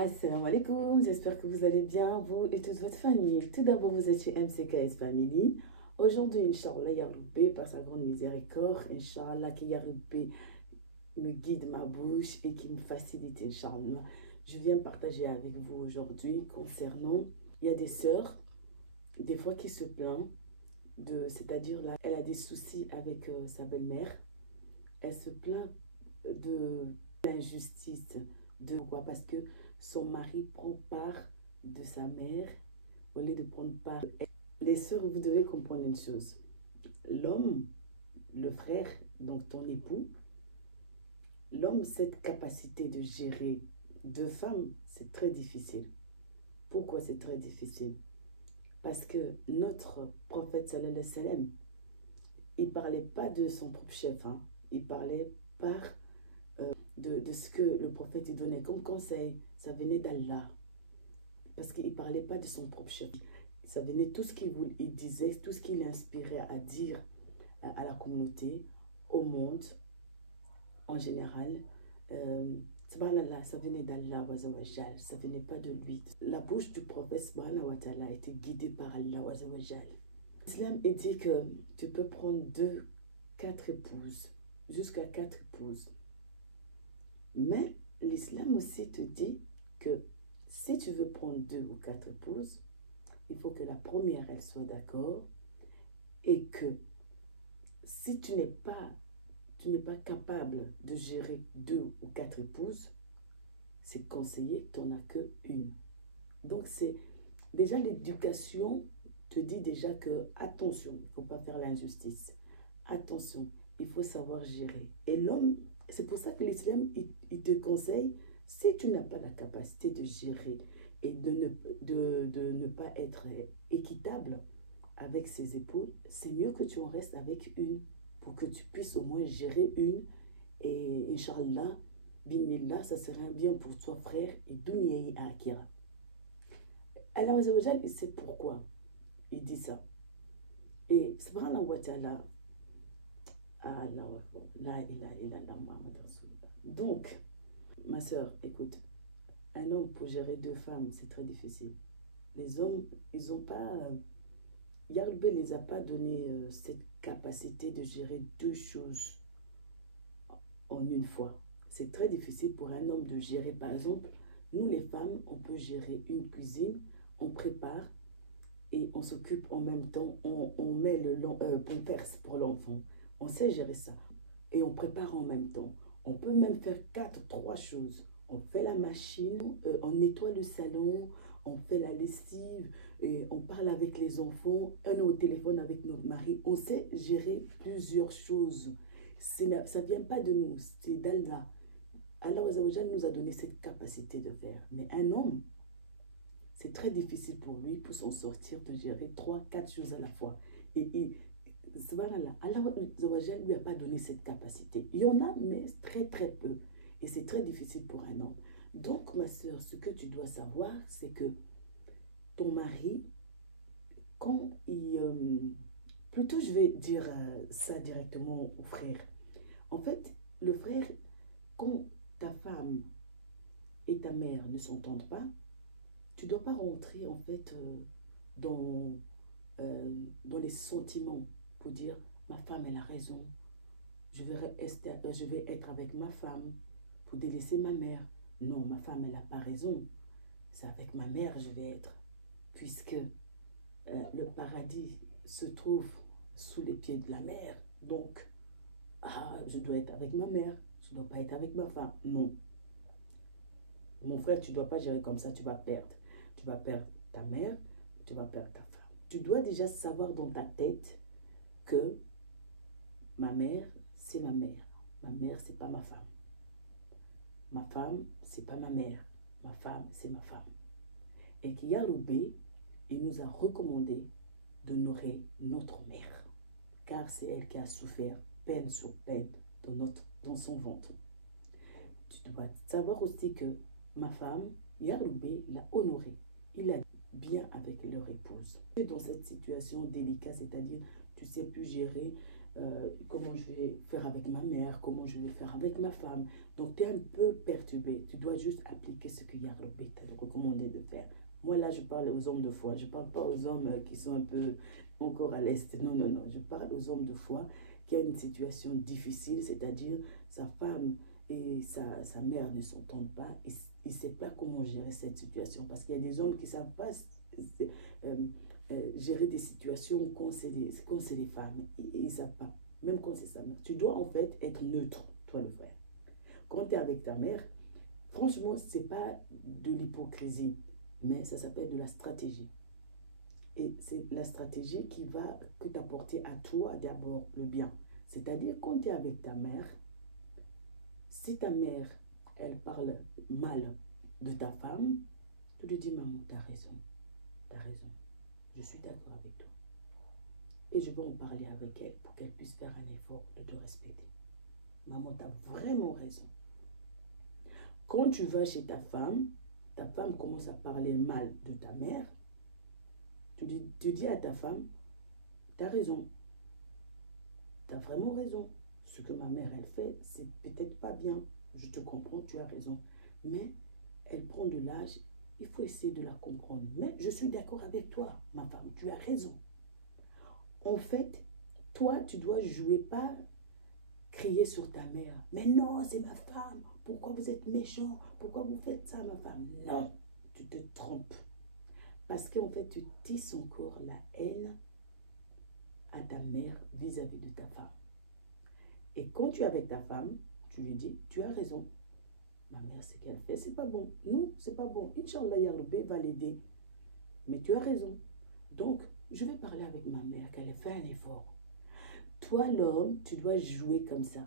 Assalamu alaikum, j'espère que vous allez bien, vous et toute votre famille. Tout d'abord, vous êtes chez MCKS Family. Aujourd'hui, Inch'Allah, Ya Rabbi, par sa grande miséricorde, Inch'Allah, que Ya Rabbi me guide ma bouche et qui me facilite, Inch'Allah. Je viens partager avec vous aujourd'hui concernant, il y a des sœurs, des fois qui se plaignent c'est-à-dire là, elle a des soucis avec sa belle-mère. Elle se plaint de l'injustice. De quoi? Parce que son mari prend part de sa mère au lieu de prendre part. Les sœurs, vous devez comprendre une chose. L'homme, le frère, donc ton époux, l'homme, cette capacité de gérer deux femmes, c'est très difficile. Pourquoi c'est très difficile? Parce que notre prophète, sallallahu alayhi wa sallam, il ne parlait pas de son propre chef, hein. Il parlait par de ce que le prophète lui donnait comme conseil. Ça venait d'Allah. Parce qu'il ne parlait pas de son propre chef. Ça venait tout ce il disait, tout ce qu'il inspirait à dire à la communauté, au monde en général. Subhanallah, ça venait d'Allah, ça venait pas de lui. La bouche du prophète subhanahu wa ta'ala a été guidée par Allah. L'islam dit que tu peux prendre 4 épouses, jusqu'à 4 épouses. Mais l'islam aussi te dit que si tu veux prendre 2 ou 4 épouses, il faut que la première, elle soit d'accord et que si tu n'es pas capable de gérer 2 ou 4 épouses, c'est conseillé que tu n'en as qu'une. Donc c'est déjà l'éducation te dit déjà que attention, il ne faut pas faire l'injustice. Attention, il faut savoir gérer. Et l'homme, c'est pour ça que l'islam, il te conseille, si tu n'as pas la capacité de gérer et de ne pas être équitable avec ses épouses, c'est mieux que tu en restes avec une pour que tu puisses au moins gérer une. Et Inch'Allah, Binillah, ça sera bien pour toi, frère, et Dunya et Akira. Allah Azzawajal, il sait pourquoi il dit ça. Et subhanahu wa ta'ala, donc, ma soeur, écoute, un homme pour gérer 2 femmes, c'est très difficile. Les hommes, ils n'ont pas... Yarbe ne les a pas donné cette capacité de gérer 2 choses en une fois. C'est très difficile pour un homme de gérer. Par exemple, nous les femmes, on peut gérer une cuisine, on prépare et on s'occupe en même temps, on met le pampers pour l'enfant. On sait gérer ça. Et on prépare en même temps. On peut même faire 3 choses. On fait la machine, on nettoie le salon, on fait la lessive, et on parle avec les enfants, on est au téléphone avec notre mari. On sait gérer plusieurs choses. Ça ne vient pas de nous, c'est d'Allah. Allah nous a donné cette capacité de faire. Mais un homme, c'est très difficile pour lui, pour s'en sortir, de gérer 3, 4 choses à la fois. Et subhanallah, Allah ne lui a pas donné cette capacité. Il y en a, mais très très peu. Et c'est très difficile pour un homme. Donc, ma soeur, ce que tu dois savoir, c'est que ton mari, quand il... plutôt, je vais dire ça directement au frère. En fait, le frère, quand ta femme et ta mère ne s'entendent pas, tu ne dois pas rentrer en fait dans les sentiments pour dire ma femme elle a raison, je vais être avec ma femme pour délaisser ma mère. Non, ma femme elle n'a pas raison, c'est avec ma mère je vais être, puisque le paradis se trouve sous les pieds de la mère. Donc, je dois être avec ma mère, je ne dois pas être avec ma femme. Non. Mon frère, tu ne dois pas gérer comme ça, tu vas perdre. Tu vas perdre ta mère, tu vas perdre ta femme. Tu dois déjà savoir dans ta tête que ma mère, c'est ma mère. Ma mère, c'est pas ma femme. Ma femme, c'est pas ma mère. Ma femme, c'est ma femme. Et qu'il y a Roubé, il nous a recommandé d'honorer notre mère. Car c'est elle qui a souffert peine sur peine dans son ventre. Tu dois savoir aussi que ma femme, Yaroubé, l'a honorée. Il a bien avec leur épouse. Dans cette situation délicate, c'est-à-dire tu ne sais plus gérer comment je vais faire avec ma mère, comment je vais faire avec ma femme. Donc tu es un peu perturbé. Tu dois juste appliquer ce que Yaroubé là, je parle aux hommes de foi. Je ne parle pas aux hommes qui sont un peu encore à l'est. Non, non, non. Je parle aux hommes de foi qui ont une situation difficile, c'est-à-dire sa femme et sa mère ne s'entendent pas. Il ne sait pas comment gérer cette situation. Parce qu'il y a des hommes qui ne savent pas euh, gérer des situations quand c'est des femmes. Ils ne savent pas. Même quand c'est sa mère. Tu dois en fait être neutre, toi le frère. Quand tu es avec ta mère, franchement, ce n'est pas de l'hypocrisie, mais ça s'appelle de la stratégie. Et c'est la stratégie qui va t'apporter à toi d'abord le bien. C'est-à-dire, quand tu es avec ta mère, si ta mère, elle parle mal de ta femme, tu lui dis, maman, tu as raison, je suis d'accord avec toi. Et je vais en parler avec elle pour qu'elle puisse faire un effort de te respecter. Maman, tu as vraiment raison. Quand tu vas chez ta femme commence à parler mal de ta mère, tu dis à ta femme, tu as raison, tu as vraiment raison. Ce que ma mère, elle fait, c'est peut-être pas bien. Je te comprends, tu as raison. Mais elle prend de l'âge, il faut essayer de la comprendre. Mais je suis d'accord avec toi, ma femme, tu as raison. En fait, toi, tu dois jouer, pas crier sur ta mère. Mais non, c'est ma femme. Pourquoi vous êtes méchant? Pourquoi vous faites ça, ma femme? Non, tu te trompes. Parce qu'en fait, tu tisses encore la haine à ta mère vis-à-vis de ta femme. Et quand tu es avec ta femme, tu lui dis, tu as raison. Ma mère, ce qu'elle fait, c'est pas bon. Non, c'est pas bon. Inch'Allah, Yarbé va l'aider. Mais tu as raison. Donc, je vais parler avec ma mère, qu'elle ait fait un effort. Toi, l'homme, tu dois jouer comme ça.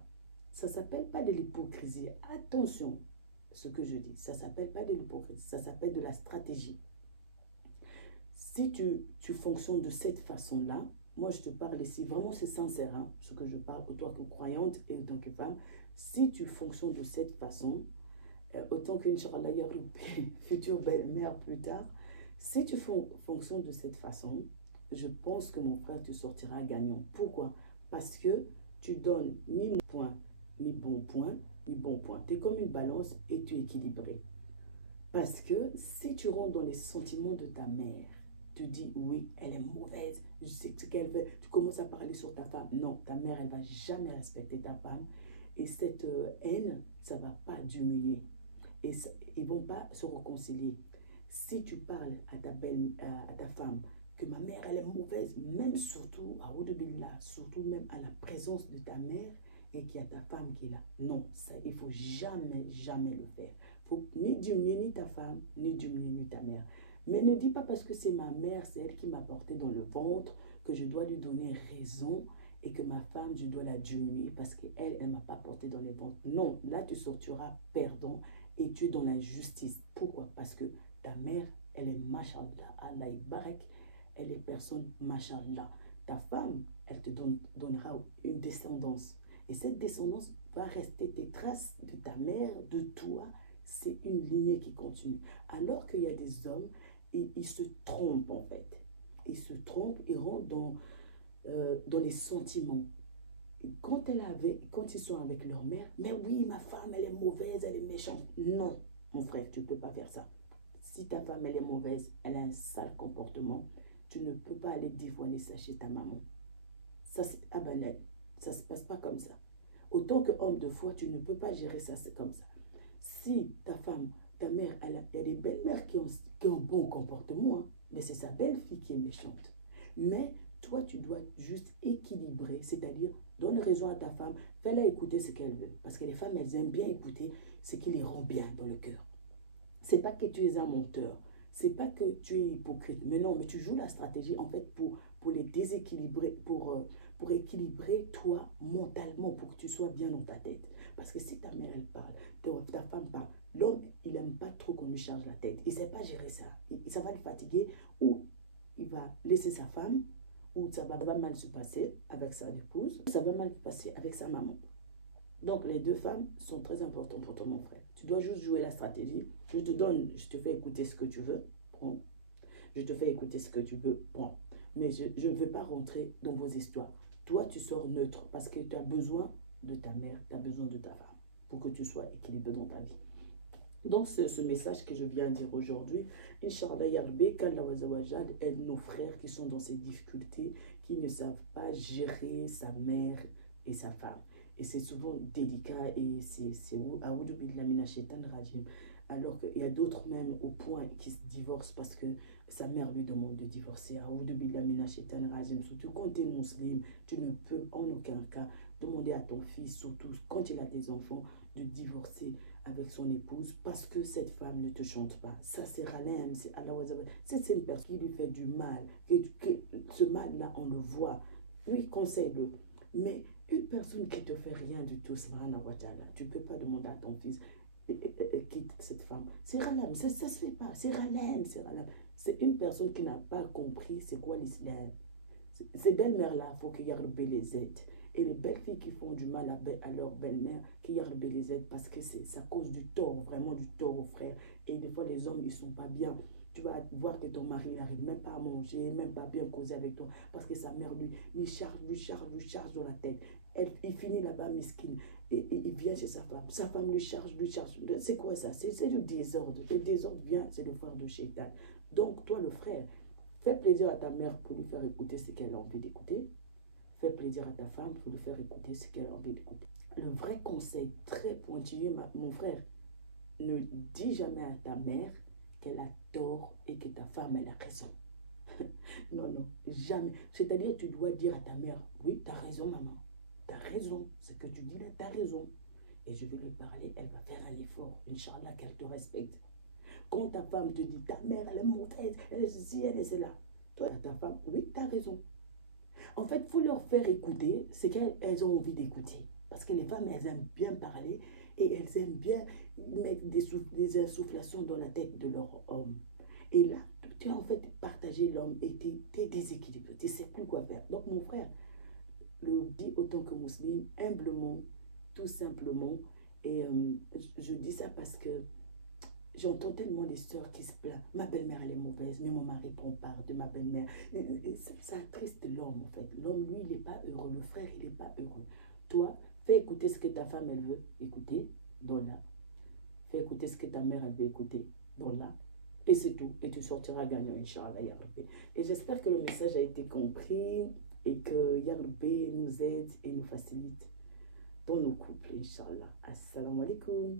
Ça ne s'appelle pas de l'hypocrisie. Attention, ce que je dis. Ça ne s'appelle pas de l'hypocrisie. Ça s'appelle de la stratégie. Si tu fonctionnes de cette façon-là, moi je te parle ici, vraiment c'est sincère, hein, ce que je parle, autant que croyante et autant que femme. Si tu fonctionnes de cette façon, autant qu'Inch'Allah, future belle-mère plus tard, si tu fonctionnes de cette façon, je pense que mon frère, tu sortiras gagnant. Pourquoi? Parce que tu donnes ni point, ni bon point, ni bon point. Tu es comme une balance et tu es équilibré. Parce que si tu rentres dans les sentiments de ta mère, tu dis oui, elle est mauvaise, je sais ce qu'elle fait, tu commences à parler sur ta femme. Non, ta mère, elle ne va jamais respecter ta femme. Et cette haine, ça ne va pas diminuer. Et ça, ils ne vont pas se réconcilier. Si tu parles à ta femme, que ma mère, elle est mauvaise, même surtout, à Oudubillah, surtout même à la présence de ta mère et qu'il y a ta femme qui est là. Non, ça, il ne faut jamais, jamais le faire. Il ne faut ni diminuer ni ta femme, ni diminuer ni ta mère. Mais ne dis pas parce que c'est ma mère, c'est elle qui m'a porté dans le ventre, que je dois lui donner raison et que ma femme, je dois la diminuer parce qu'elle, elle ne m'a pas porté dans le ventre. Non, là, tu sortiras perdant et tu es dans la justice. Pourquoi? Parce que ta mère, elle est machallah, Allah barak, elle est personne machallah. Ta femme, elle te donnera une descendance. Et cette descendance va rester tes traces de ta mère, de toi. C'est une lignée qui continue. Alors qu'il y a des hommes, ils se trompent en fait. Ils se trompent, ils rentrent dans les sentiments. Quand ils sont avec leur mère, mais oui, ma femme, elle est mauvaise, elle est méchante. Non, mon frère, tu ne peux pas faire ça. Si ta femme, elle est mauvaise, elle a un sale comportement, tu ne peux pas aller dévoiler ça chez ta maman. Ça, c'est banal. Ça ne se passe pas comme ça. Autant qu'homme de foi, tu ne peux pas gérer ça, c'est comme ça. Si ta femme, ta mère, il y a des belles-mères qui ont bon comportement, hein, mais c'est sa belle-fille qui est méchante. Mais toi, tu dois juste équilibrer, c'est-à-dire donne raison à ta femme, fais-la écouter ce qu'elle veut. Parce que les femmes, elles aiment bien écouter ce qui les rend bien dans le cœur. C'est pas que tu es un menteur, c'est pas que tu es hypocrite, mais non, mais tu joues la stratégie en fait pour les déséquilibrer, pour équilibrer toi mentalement, pour que tu sois bien dans ta tête. Parce que si ta mère, elle parle, ta femme parle, l'homme, il n'aime pas trop qu'on lui charge la tête. Il ne sait pas gérer ça. Ça va le fatiguer ou il va laisser sa femme, ou ça va mal se passer avec sa épouse, ça va mal se passer avec sa maman. Donc, les deux femmes sont très importantes pour toi, mon frère. Tu dois juste jouer la stratégie. Je te fais écouter ce que tu veux, prends. Je te fais écouter ce que tu veux, prends. Mais je ne veux pas rentrer dans vos histoires. Toi, tu sors neutre parce que tu as besoin de ta mère, tu as besoin de ta femme pour que tu sois équilibré dans ta vie. Donc, ce message que je viens de dire aujourd'hui, Inch'Allah, Yarbi, qu'Allah Azawajal aide nos frères qui sont dans ces difficultés, qui ne savent pas gérer sa mère et sa femme. Et c'est souvent délicat et c'est Aoudou Billah mina shaitan rajim. Alors qu'il y a d'autres même au point qui se divorcent parce que sa mère lui demande de divorcer. Aoudou Billah mina shaitan rajim. Surtout quand tu es musulman, tu ne peux en aucun cas demander à ton fils, surtout quand il a des enfants, de divorcer avec son épouse parce que cette femme ne te chante pas. Ça, c'est Ralem, c'est Allah. C'est une personne qui lui fait du mal. Ce mal-là, on le voit. Oui, conseille-le. Mais une personne qui te fait rien du tout, tu ne peux pas demander à ton fils, quitte cette femme. C'est Ralem, ça se fait pas. C'est Ralem, c'est Ralem. C'est une personne qui n'a pas compris c'est quoi l'islam. Ces belles-mères-là, il faut qu'il y ait les aides. Et les belles filles qui font du mal à leur belle-mère, qui y les aides parce que ça cause du tort, vraiment du tort aux frères. Et des fois, les hommes, ils ne sont pas bien. Tu vas voir que ton mari n'arrive même pas à manger, même pas bien causer avec toi, parce que sa mère lui charge dans la tête. Il finit là-bas, miskin, et il vient chez sa femme. Sa femme lui charge. C'est quoi ça? C'est du désordre. Le désordre vient, c'est le frère de Shaitan. Donc, toi, le frère, fais plaisir à ta mère pour lui faire écouter ce qu'elle a envie d'écouter. Fais plaisir à ta femme pour lui faire écouter ce qu'elle a envie d'écouter. Le vrai conseil très pointilleux, mon frère, ne dis jamais à ta mère qu'elle a tort et que ta femme, elle a raison. Non, non, jamais. C'est-à-dire, tu dois dire à ta mère, oui, tu as raison, maman. Tu as raison. Ce que tu dis là, tu as raison. Et je vais lui parler, elle va faire un effort. Inch'Allah, qu'elle te respecte. Quand ta femme te dit, ta mère, elle est mauvaise, elle est ceci, elle est cela. Toi, ta femme, oui, tu as raison. En fait, il faut leur faire écouter ce qu'elles ont envie d'écouter. Parce que les femmes, elles aiment bien parler et elles aiment bien mettre des insufflations dans la tête de leur homme. Et là, tu as en fait partagé l'homme et tu es déséquilibré. Tu ne sais plus quoi faire. Donc, mon frère, le dit autant que musulman, humblement, tout simplement. Et je dis ça parce que j'entends tellement les sœurs qui se plaignent. Ma belle-mère, elle est mauvaise, mais mon mari prend part de ma belle-mère. Ça attriste l'homme, en fait. L'homme, lui, il n'est pas heureux. Le frère, il n'est pas heureux. Toi, fais écouter ce que ta femme, elle veut écouter, donne-la. Fais écouter ce que ta mère, elle veut écouter, donne-la. Et c'est tout. Et tu sortiras gagnant, Inch'Allah, Ya Rabbi. Et j'espère que le message a été compris et que Ya Rabbi nous aide et nous facilite dans nos couples, Inch'Allah. Assalamu alaikum.